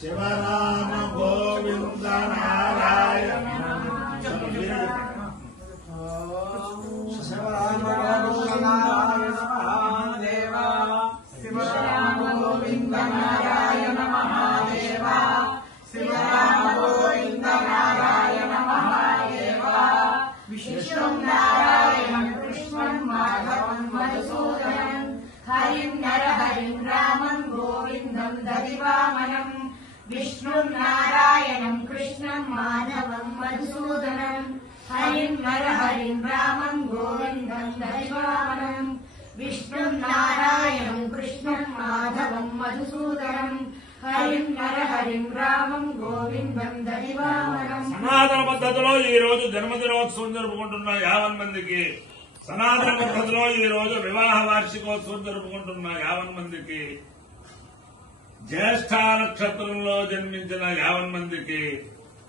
శివరామ గోవింద నారాయణ శివరామ గోవింద నారాయణ మహాదేవ శివరామ గోవింద నారాయణ మహాదేవ శివరామ గోవింద నారాయణ మహాదేవ విష్ణుం నారాయణం కృష్ణం మాధవం మధుసూదనం హరిం నరహరిం రామం గోవిందం దదివామనం విష్ణుం నారాయణం కృష్ణం మాధవం మధుసూదనం హరిం నరహరిం రామం గోవిందం దదివామనం విష్ణుం నారాయణం కృష్ణం మాధవం మధుసూదనం హరిం నరహరిం రామం గోవిందం దదివామనం. సనాతన పద్ధతిలో ఈ రోజు జన్మదినోత్సవం జరుపుకుంటున్న 50 మందికి, సనాతన పద్ధతిలో ఈ రోజు వివాహ వార్షికోత్సవం జరుపుకుంటున్న 50 మందికి, జ్యేష్ఠ నక్షత్రంలో జన్మించిన 50 మందికి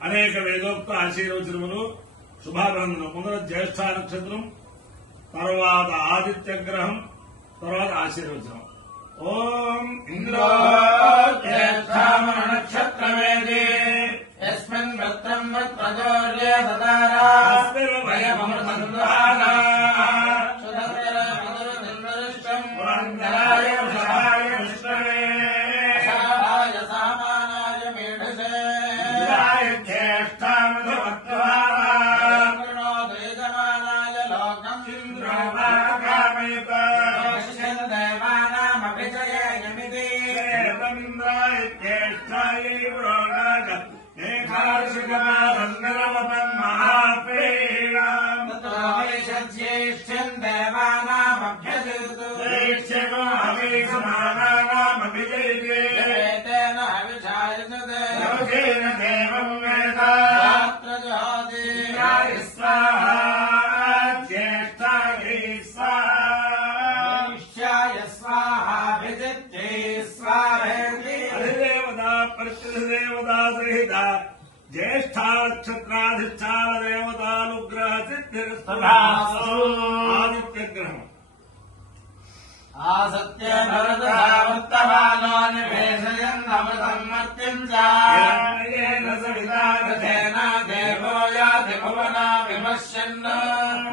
అనేక వేదోక్త ఆశీర్వచనములు, శుభాభినందనలు. మొదట జ్యేష్ఠ నక్షత్రం, తర్వాత ఆదిత్య గ్రహం, తర్వాత ఆశీర్వచనం. ఓం ఇంద్రో జ్యేష్ఠామ నక్షత్రమేది యస్మిన్ వృత్తం వృత్రజోర్య దదారా వయమృతం దుహానా సుధర మధురదిందృష్టం పురంధరాయ వృషభాయ విష్ణవే అషాఢాయ సామానాయ మేఢసే ఇంద్రాయ జ్యేష్ఠామధుమత్వహారా కృణోదయజమానాయ లోకం ఇంద్రోమాగామేత దేవానామభిజయమితి దేవమింద్రాయ జ్యేష్ఠాయ ప్రోణాగ ఏకాదశగమాధన్నరవతం మహాపేణాం తత్రోహేషజ్యేష్ఠ్యం దేవానామభ్యజయతు జ్యేష్ఠ్యో హవిషమానానామభిజయతే ఏతేన హవిషాయతే యోగేన దేవం వేద రాత్రజోతి ఇంద్రాయ స్వాహా జ్యేష్ఠాయ స్వాహా स्वाहाभिजित्यै स्वाहेति अधिदेवता प्रत्यधिदेवता सहित ज्येष्ठा नक्षत्राधिष्ठान देवतानुग्रह सिद्धिर्स्तभासो आदित्यग्रहम् आसत्य भरतसावर्तमानो निवेशयन् अमृतम् मर्त्यम् च हिरण्येन सविता रथेन देवो याति भुवना विमश्यन्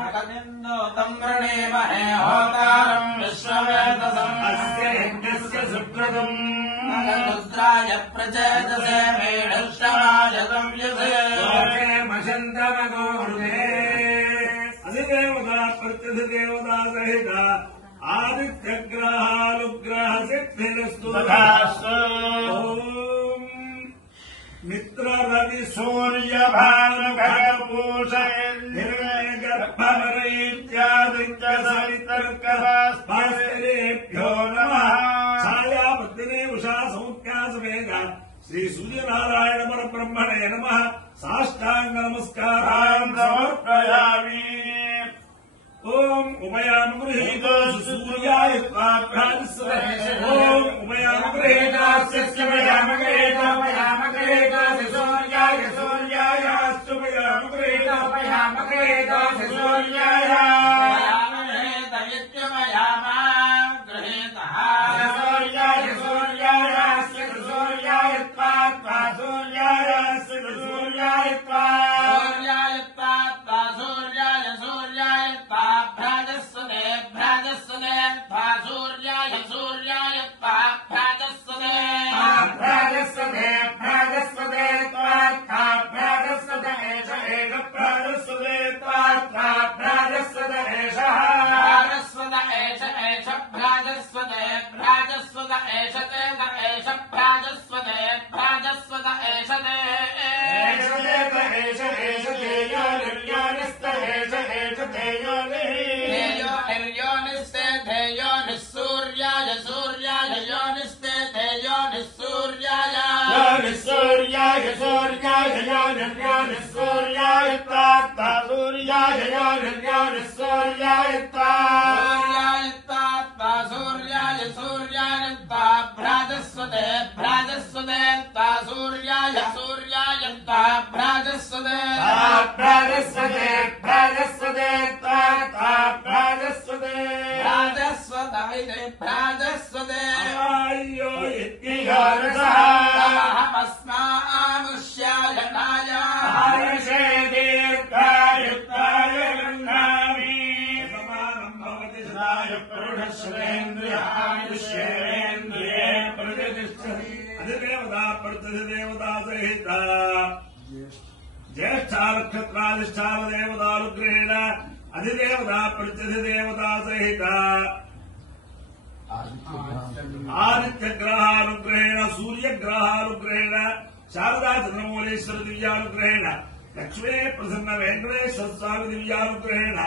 अकनिन्दो तम् वृणीमहे होतारम् विश्ववेदसम् अस्य यज्ञस्य सुकृतम् रुद्राय प्रचेतसे मेढष्टमाय तव्यसे लोके मशन्तमगो हृदे अधिदेवता प्रत्यधिदेवता सहित आदित्यग्रहानुग्रह सिद्धिरस्तु ओम मित्र रवि सूर्य भानुखपूष निर्गर्भवरैत्यादित्य सवितर्कस्पतिरेभ्यो नमः छायापत्तिने उषा सौख्या समेत श्री सूर्यनारायण परब्रह्मणे नमः साष्टांग नमस्कारान् समर्पयामि. ओम उभयानुगृहीतो सूर्याय स्वाभ्यादिस्वरे ओम उभयानुगृहीतास्य वयामगृहीतो सूर्याय सूर्यायास्तुभयानुगृहीतो सूर्याय तयत्यमयामा गृहीतः सूर्याय सूर्यायास्य सूर्याय त्वा सूर्यायास्य सूर्याय त्वा तमहमस्मानुष्यायनाय आयुषे दीर्घायुक्ताय गृह्णामि समानं भवति सदाय पुरुषश्रेन्द्रियायुष्येन्द्रिये प्रतिष्ठति अधिदेवता प्रतिदेवता सहित ज्येष्ठानक्षत्राधिष्ठान देवतानुग्रहेण अधिदेवता प्रत्यधिदेवता सहित आदित्यग्रहानुग्रहेण सूर्यग्रहानुग्रहेण शारदा चन्द्रमौलेश्वर दिव्यानुग्रहेण लक्ष्मी प्रसन्न वेंकटेश्वर स्वामी दिव्यानुग्रहेण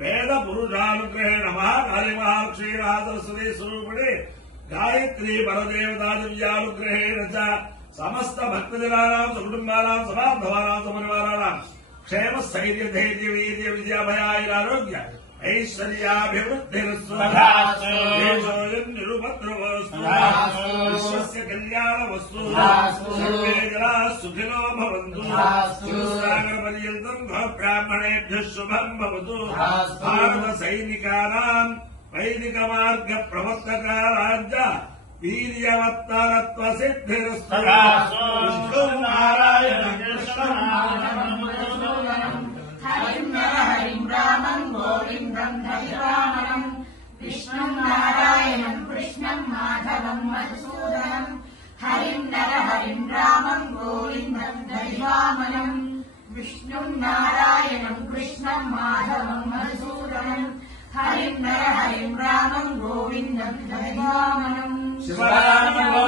वेद पुरुषानुग्रहेण महाकाली महालक्ष्मी सरस्वती स्वरूपिणी गायत्री परदेवता दिव्यानुग्रहेण च समस्त भक्तजनानां सकुटुम्बानां समाधवानां समरिवाराणां क्षेम स्थैर्य धैर्य वीर्य विजयाभयारोग्य ऐश्वर्याभिवृद्धिरस्तु निरुपद्रवस्तु विश्वस्य कल्याणवस्तु सर्वे जनाः सुखिनो भवन्तु सागरपर्यन्तं ब्राह्मणेभ्यः शुभं भवतु भारतसैनिकानां वैदिकमार्ग प्रवर्तकाराञ्च वीर्यवत्तरत्व सिद्धिरस्तु नारायणं हरिं रामं गोविन्दं धैवामनं विष्णुं नारायणं कृष्णं माधवं मधुसूदनं हरिं नरहरिं रामं गोविन्दं धैवामनं विष्णुं नारायणं कृष्णं माधवं मधुसूदनं हरिं नरहरिं रामं गोविन्दं धैवामनं शिवरामो